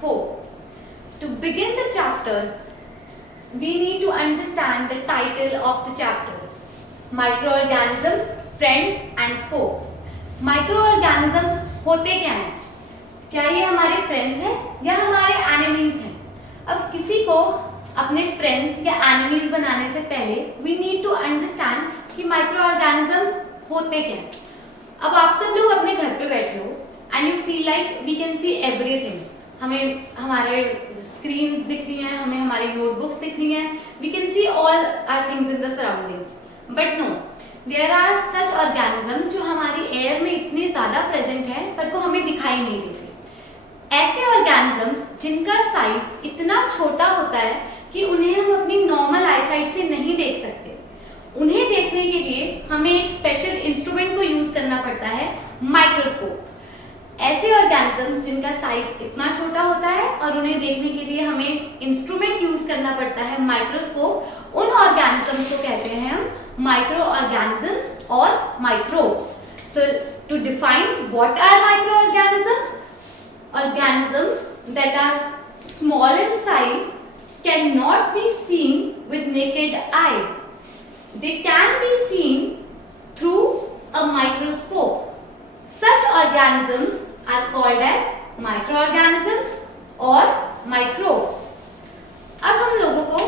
4. To begin the chapter, we need to understand the title of the chapter. Microorganism, friend and foe. Microorganisms होते क्या हैं? क्या ये हमारे फ्रेंड्स हैं या हमारे एनिमीज हैं? अब किसी को अपने फ्रेंड्स या एनिमीज बनाने से पहले वी नीड टू अंडरस्टैंड कि माइक्रो ऑर्गेनिजम्स होते क्या हैं। अब आप सब लोग अपने घर पे बैठे हो and you feel like we can see everything. हमें हमारे स्क्रीन्स दिख रही हैं, हमें हमारी नोटबुक्स दिख रही हैं, we can see all are things in the surroundings. But no, there are such organisms जो हमारी एयर में इतने ज़्यादा प्रेजेंट है पर वो हमें दिखाई नहीं देते। ऐसे ऑर्गेनिजम्स जिनका साइज इतना छोटा होता है कि उन्हें हम अपनी नॉर्मल आईसाइट से नहीं देख सकते। उन्हें देखने के लिए हमें एक स्पेशल इंस्ट्रूमेंट को यूज करना पड़ता है, माइक्रोस्कोप। ऐसे ऑर्गेनिजम्स जिनका साइज इतना छोटा होता है और उन्हें देखने के लिए हमें इंस्ट्रूमेंट यूज करना पड़ता है, माइक्रोस्कोप, उन ऑर्गेनिजम्स को कहते हैं हम माइक्रो ऑर्गेनिजम्स और microbes. So to define what are micro organisms, organisms that are small in size cannot be seen with naked eye. They can be seen through a microscope. Such organisms are called as microorganisms or microbes. अब हम लोगों को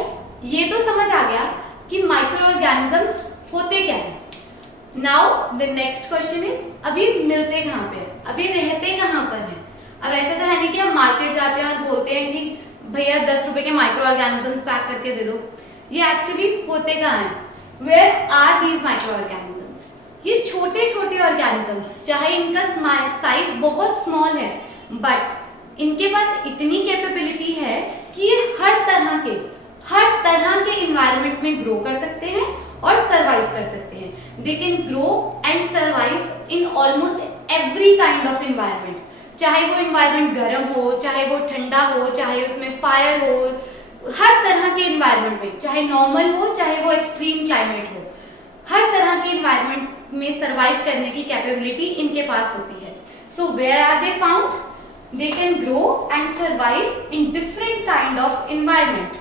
ये तो समझ आ गया कि microorganisms होते क्या हैं। Now the next question is, अभी मिलते कहाँ पे, अभी रहते कहाँ पर हैं? अब ऐसे तो है नहीं कि हम मार्केट जाते हैं और बोलते हैं कि भैया 10 रुपए के माइक्रो ऑर्गेनिजम्स पैक करके दे दो। ये एक्चुअली होते कहाँ हैं? Where are these micro organisms? ये छोटे छोटे ऑर्गेनिजम्स, चाहे इनका साइज बहुत स्मॉल है, बट इनके पास इतनी कैपेबिलिटी है कि ये हर तरह के इन्वायरमेंट में ग्रो कर सकते हैं और सर्वाइव कर सकते हैं। दे can grow and survive in almost every kind of environment, चाहे वो इन्वायरमेंट गर्म हो, चाहे वो ठंडा हो, चाहे उसमें फायर हो, हर तरह के इन्वायरमेंट में, चाहे नॉर्मल हो, चाहे वो एक्सट्रीम क्लाइमेट हो, हर तरह के इन्वायरमेंट में सर्वाइव करने की कैपेबिलिटी इनके पास होती है। So where are they found? They can grow and survive in different kind of environment.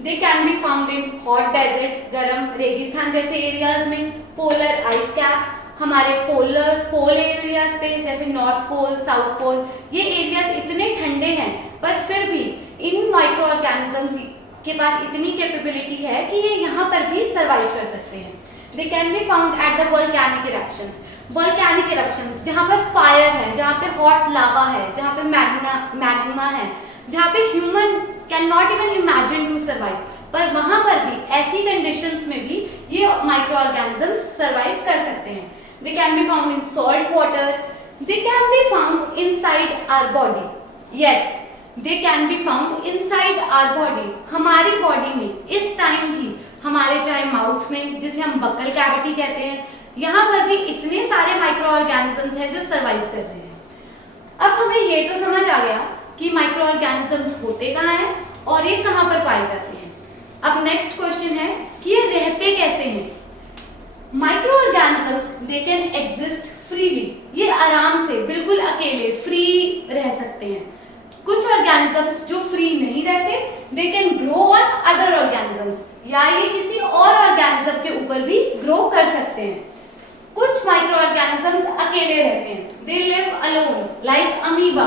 They can be found in hot deserts, गर्म रेगिस्तान जैसे एरियाज में, पोलर आइस कैप्स, हमारे पोल एरियाज पे जैसे नॉर्थ पोल, साउथ पोल, ये areas इतने ठंडे हैं पर फिर भी इन माइक्रो ऑर्गेनिजम्स के पास इतनी कैपेबिलिटी है कि ये यहाँ पर भी सर्वाइव कर सकते हैं। दे can be found at the volcanic eruptions. Volcanic eruptions जहाँ पर फायर है, जहाँ पे हॉट लावा है, जहाँ पे मैग्मा है, जहाँ पे human can not even imagine to survive, पर वहाँ पर भी ऐसी कंडीशंस में भी ये माइक्रो ऑर्गेनिजम्स सर्वाइव कर सकते हैं। They can be found in salt water. They can be found inside our body. Yes, they can be found inside our body. हमारी बॉडी में इस टाइम भी हमारे चाहे माउथ में, जिसे हम बक्कल कैविटी कहते हैं, यहाँ पर भी इतने सारे माइक्रो ऑर्गेनिजम्स हैं जो सर्वाइव कर रहे हैं। अब हमें ये तो समझ आ गया कि माइक्रो ऑर्गेनिजम्स होते कहाँ हैं और ये कहाँ पर पाए जाते हैं। अब नेक्स्ट क्वेश्चन है कि ये रहते कैसे हैं। Micro organisms they can exist freely, ये आराम से बिल्कुल अकेले फ्री रह सकते हैं। कुछ ऑर्गेनिजम्स जो फ्री नहीं रहते, दे can grow on other organisms, या ये किसी और ऑर्गेनिज्म के ऊपर भी ग्रो कर सकते हैं। कुछ माइक्रो ऑर्गेनिजम्स अकेले रहते हैं, they live alone like amoeba,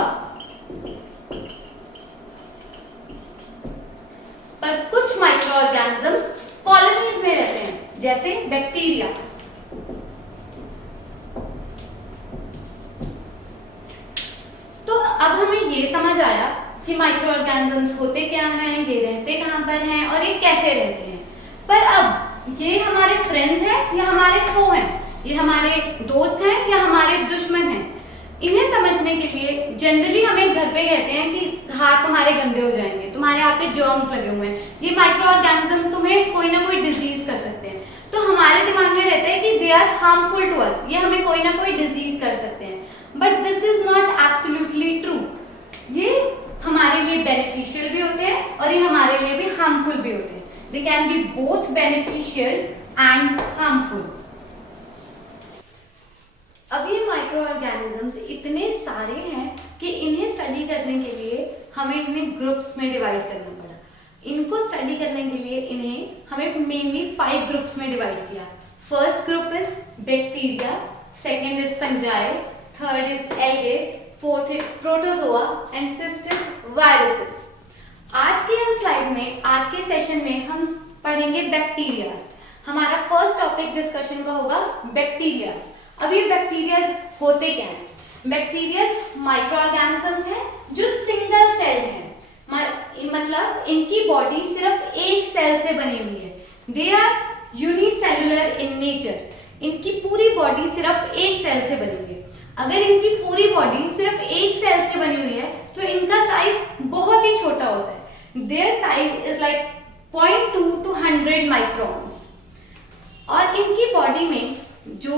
पर कुछ माइक्रो ऑर्गेनिजम्स कॉलोनीज में रहते हैं जैसे बैक्टीरिया। तो अब हमें ये समझ आया कि माइक्रो ऑर्गेनिजम्स होते क्या हैं, ये रहते कहाँ पर हैं और ये कैसे रहते हैं। पर अब ये हमारे फ्रेंड्स हैं या हमारे फो हैं, ये हमारे दोस्त हैं या हमारे दुश्मन हैं, इन्हें समझने के लिए जनरली हमें घर पे कहते हैं कि हाथ तुम्हारे गंदे हो जाएंगे, तुम्हारे हाथ पे जर्म्स लगे हुए हैं, ये माइक्रो ऑर्गेनिजम्स तुम्हें कोई ना कोई डिजीज कर सकते हैं। तो हमारे दिमाग में रहता है कि they are harmful to us, ये हमें कोई ना कोई डिजीज कर सकते हैं। But this is not absolutely true. ये हमारे लिए बेनिफिशियल भी होते हैं और ये हमारे लिए भी हार्मफुल भी होते हैं। दे can B both beneficial and harmful. अब ये माइक्रो ऑर्गेनिजम्स इतने सारे हैं कि इन्हें स्टडी करने के लिए हमें इन्हें ग्रुप्स में डिवाइड करना पड़ा। इनको स्टडी करने के लिए इन्हें हमें मेनली 5 ग्रुप्स में डिवाइड किया। First group is bacteria, second is fungi, third is algae, fourth is protozoa and fifth is viruses. आज की हम स्लाइड में, आज के सेशन में हम पढ़ेंगे बैक्टीरियाज। हमारा फर्स्ट टॉपिक डिस्कशन का होगा बैक्टीरियाज। अब ये बैक्टीरियाज होते क्या हैं? बैक्टीरियाज माइक्रो ऑर्गेनिजम्स हैं जो सिंगल सेल हैं, मतलब इनकी बॉडी सिर्फ एक सेल से बनी हुई है। They are unicellular in nature. इनकी पूरी बॉडी सिर्फ एक सेल से बनी हुई है। अगर इनकी पूरी बॉडी सिर्फ एक सेल से बनी हुई है तो इनका साइज बहुत ही छोटा होता है। Their size is like 0.2 to 100 microns. और इनकी बॉडी में जो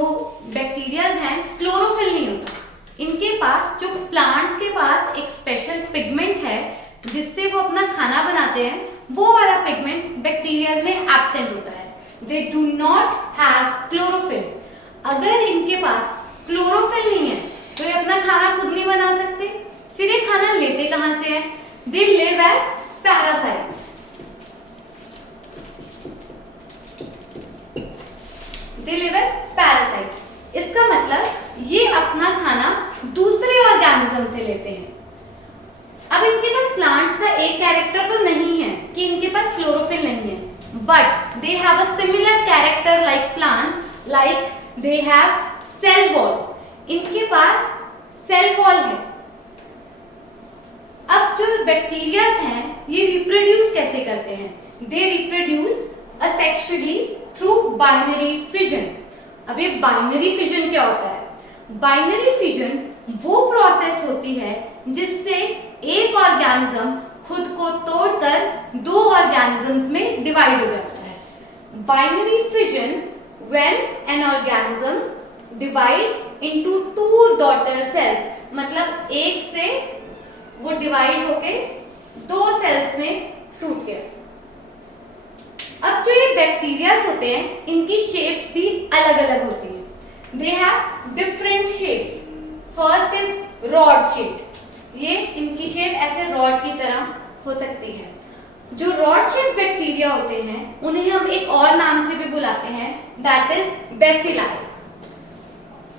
बैक्टीरियाज हैं क्लोरोफिल नहीं होता। इनके पास, जो प्लांट्स के पास एक स्पेशल पिगमेंट है जिससे वो अपना खाना बनाते हैं, वो वाला पिगमेंट बैक्टीरियाज में एब्सेंट होता है। दे डू नॉट हैव क्लोरोफिल। अगर इनके पास क्लोरोफिल नहीं है तो ये अपना खाना खुद नहीं बना सकते। फिर ये खाना लेते कहां से है? They live as parasites. They live as parasites. इसका मतलब ये अपना खाना दूसरे ऑर्गेनिज्म से लेते हैं। अब इनके पास प्लांट्स का एक कैरेक्टर तो नहीं है कि इनके पास क्लोरोफिल नहीं है, but they have a similar character like plants, like they have cell wall. इनके पास सेल वॉल है। अब जो बैक्टीरियाज हैं ये रिप्रोड्यूस कैसे करते हैं? They reproduce asexually through binary fission. अब ये बाइनरी फिजन क्या होता है? बाइनरी फिजन वो प्रोसेस होती है जिससे एक ऑर्गेनिज्म खुद को तोड़कर 2 ऑर्गेनिजम्स में डिवाइड हो जाता है। Binary fission when an organism divides into 2 daughter cells, मतलब एक से वो डिवाइड होके 2 सेल्स में टूट गया। अब जो ये बैक्टीरियाज होते हैं इनकी शेप्स भी अलग अलग होती है। They have different shapes. First is rod shape. ये इनकी शेप ऐसे रॉड की तरह हो सकती है। जो रॉड शेप बैक्टीरिया होते हैं उन्हें हम एक और नाम से भी बुलाते हैं, दैट इज बेसिलाई।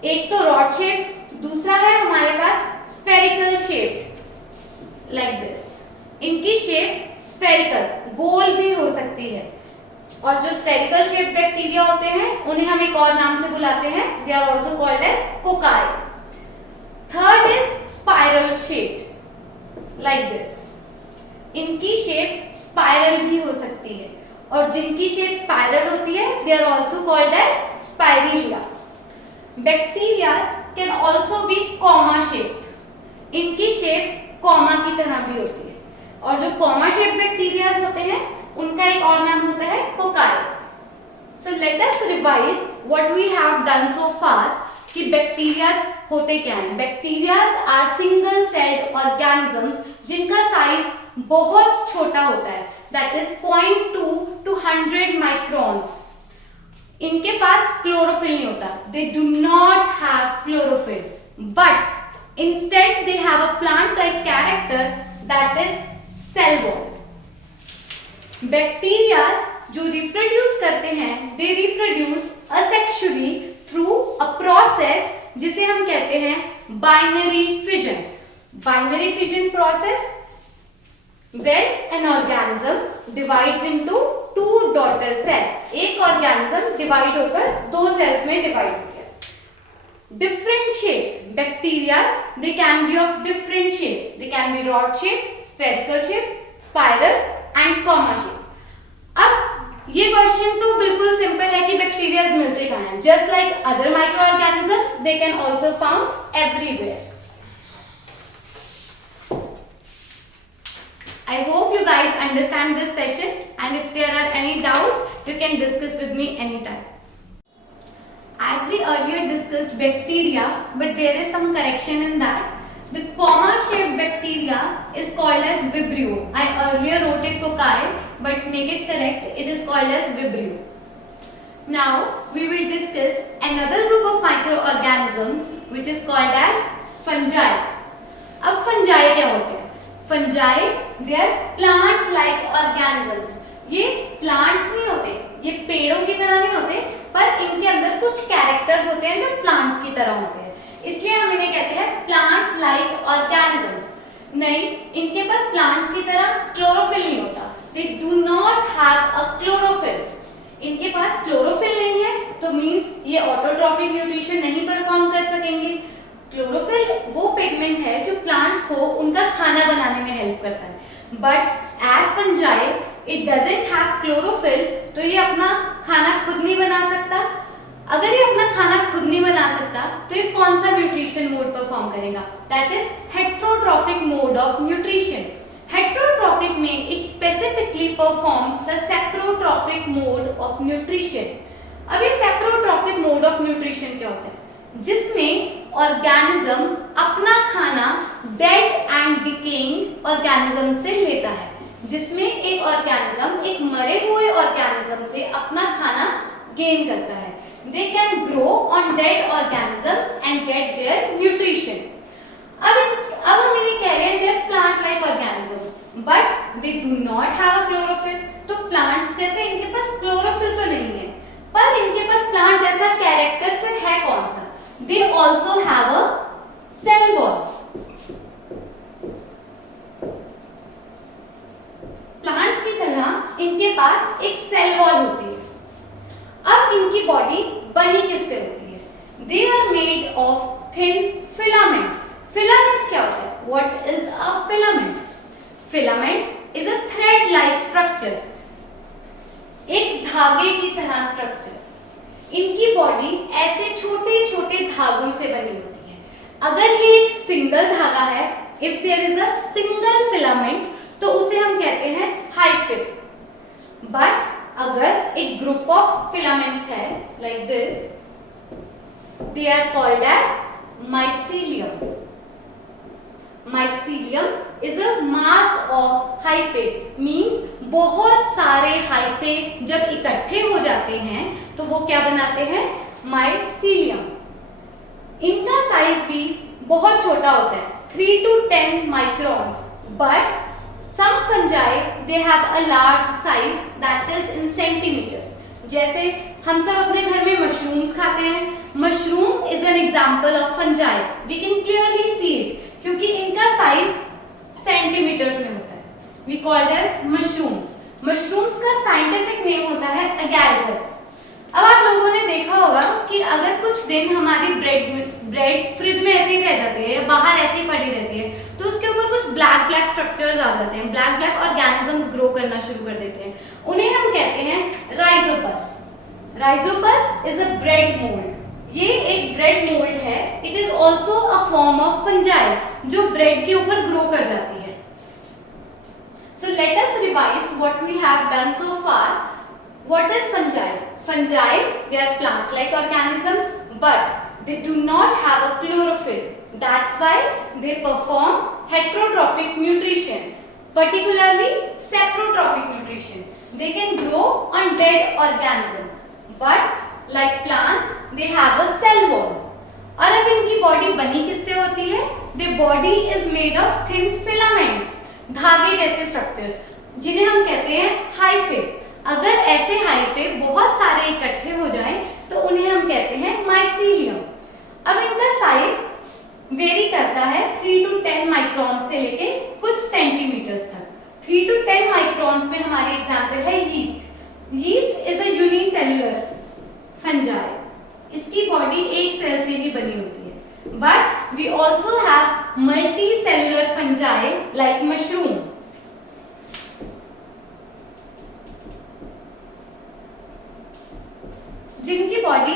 एक तो रॉड शेप, दूसरा है हमारे पास स्फेरिकल शेप लाइक दिस। इनकी शेप स्फेरिकल, गोल भी हो सकती है। और जो स्फेरिकल शेप बैक्टीरिया होते हैं उन्हें हम एक और नाम से बुलाते हैं, they are also called as cocci. Third is spiral shape like this. इनकी शेप स्पाइरल भी हो सकती है, और जिनकी शेप स्पाइरल होती है they are also called as spirilla. Bacterias can also be comma shape. इनकी शेप कॉमा की तरह भी होती है। और जो कॉमा शेप बैक्टीरियाज होते हैं उनका एक और नाम होता है cocci. So let us revise what we have done so far कि बैक्टीरियाज होते क्या हैं। Bacterias are single celled organisms जिनका साइज बहुत छोटा होता है, दैट इज 0.2 to 100 माइक्रॉन्स। इनके पास क्लोरोफिल नहीं होता। They do not have chlorophyll, but instead they have a plant like character, that is cell wall. Bacterias जो रिप्रोड्यूस करते हैं, they reproduce asexually through a process जिसे हम कहते हैं binary fission. Binary fission process when an organism divides into 2 daughter cell। एक organism divide होकर 2 cells में डिवाइड हो गया। Different shapes bacterias, they can be of different shape. They can B rod shape, spherical shape, spiral and comma shape. अब ये question तो बिल्कुल simple है कि बैक्टीरियाज मिलते कहाँ हैं? Just like other micro organisms, they can also found everywhere. I hope you guys understand this session, and if there are any doubts, you can discuss with me anytime. As we earlier discussed bacteria, but there is some correction in that. The comma-shaped bacteria is called as Vibrio. I earlier wrote it cocci, but make it correct, it is called as Vibrio. Now, we will discuss another group of microorganisms which is called as fungi. अब fungi क्या होते हैं? Fungi they are plant like organisms. ये plants नहीं होते, ये पेड़ों की तरह नहीं होते, पर इनके अंदर कुछ कैरेक्टर्स होते हैं जो प्लांट्स की तरह होते हैं, इसलिए हम इन्हें कहते हैं प्लांट लाइक ऑर्गेनिजम्स। नहीं, इनके पास प्लांट्स की तरह क्लोरोफिल नहीं होता, they do not have a chlorophyll. इनके पास क्लोरोफिल नहीं है तो मींस ये ऑटोट्रॉफिक न्यूट्रिशन नहीं परफॉर्म कर सकेंगे। क्लोरोफिल वो पिगमेंट है जो प्लांट्स को उनका खाना बनाने में हेल्प करता है, but as fungi it doesn't have chlorophyll, तो ये अपना खाना खुद नहीं बना सकता। अगर ये अपना खाना खुद नहीं बना सकता तो ये कौन सा न्यूट्रिशन मोड परफॉर्म करेगा? That is heterotrophic mode of nutrition. Heterotrophic में it specifically performs the saprotrophic mode of nutrition. अब ये सेप्रोट्रॉफिक मोड ऑफ न्यूट्रिशन क्या होता है? जिसमें ऑर्गेनिज्म अपना खाना डेड एंड डिकेइंग ऑर्गेनिज्म से लेता है, जिसमें एक ऑर्गेनिज्म एक मरे हुए ऑर्गेनिज्म से अपना खाना गेन करता है। They can grow on dead organisms and get their nutrition. अब हम इन्हें कह रहे हैं they are plant-like organisms, but they do not have a chlorophyll. तो plants जैसे इनके पास chlorophyll तो नहीं है, पर इनके पास plant जैसा character फिर है कौन सा? They also have a cell wall. Plants की तरह इनके पास एक cell wall होती है। अब इनकी बॉडी बनी किससे होती है? They are made of thin filament. Filament क्या होता है? What is a filament? Filament is a thread like structure, एक धागे की तरह स्ट्रक्चर। इनकी बॉडी ऐसे छोटे छोटे धागों से बनी होती है। अगर ये एक सिंगल धागा है, if there is a single filament, तो उसे हम कहते हैं हाइफे। बट अगर एक ग्रुप ऑफ फिलामेंट्स है like this, they are called as mycelium. Mycelium is a mass of hyphae, means बहुत सारे हाइफे जब इकट्ठे हो जाते हैं तो वो क्या बनाते हैं? माइसीलियम। इनका साइज भी बहुत छोटा होता है, 3 to 10 microns, but some fungi they have a large size that is in centimeters. जैसे हम सब अपने घर में मशरूम्स खाते हैं, mushroom is an example of fungi, we can clearly see it, क्योंकि इनका साइज सेंटीमीटर्स में होता है। We called as mushrooms. Mushrooms का साइंटिफिक नेम होता है एगैरिकस। अब आप लोगों ने देखा होगा कि अगर कुछ दिन हमारी ब्रेड फ्रिज में ऐसे ही रह जाती है या बाहर ऐसे ही पड़ी रहती है, तो उसके ऊपर कुछ ब्लैक स्ट्रक्चर्स आ जाते हैं, ब्लैक ऑर्गेनिजम्स ग्रो करना शुरू कर देते हैं। उन्हें हम कहते हैं rhizopus. Rhizopus is a bread mould. ये एक ब्रेड मोल्ड है। It is also a form of fungi जो ब्रेड के ऊपर ग्रो कर जाती है। So let us revise what we have done so far. What is fungi? Fungi, they are plant-like organisms, but they do not have a chlorophyll. That's why they perform heterotrophic nutrition, particularly saprotrophic nutrition. They can grow on dead organisms, but like plants, they have a cell wall. और अब इनकी body बनी किससे होती है? Their body is made of thin filaments, धागे जैसे structures, जिन्हें हम कहते हैं हाइफे। अगर ऐसे हाइफे बहुत सारे इकट्ठे हो जाएं तो उन्हें हम कहते हैं माइसीलियम। अब इनका साइज वेरी करता है 3 to 10 माइक्रॉन से लेके कुछ सेंटीमीटर्स तक। 3 to 10 माइक्रॉन्स में हमारे एग्जांपल है yeast. Yeast is a unicellular fungi. इसकी बॉडी एक सेल से ही बनी होती है, but we also have multi cellular fungi like mushroom. जिनकी बॉडी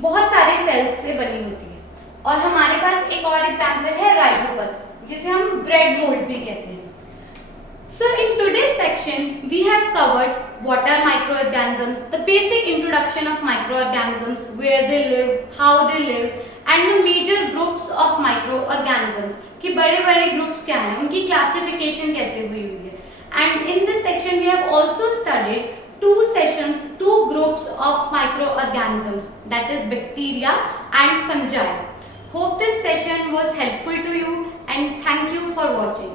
बहुत सारे सेल्स से बनी होती है। और हमारे पास एक और एग्जांपल है राइजोपस, जिसे हम ब्रेड मोल्ड भी कहते हैं। So in today's section we have covered what are microorganisms, the basic introduction of microorganisms, where they live, how they live, and the major groups of microorganisms, कि बड़े-बड़े groups क्या हैं, उनकी क्लासिफिकेशन कैसे हुई है। And in this section we have also studied two groups of microorganisms, that is bacteria and fungi. Hope this session was helpful to you and thank you for watching.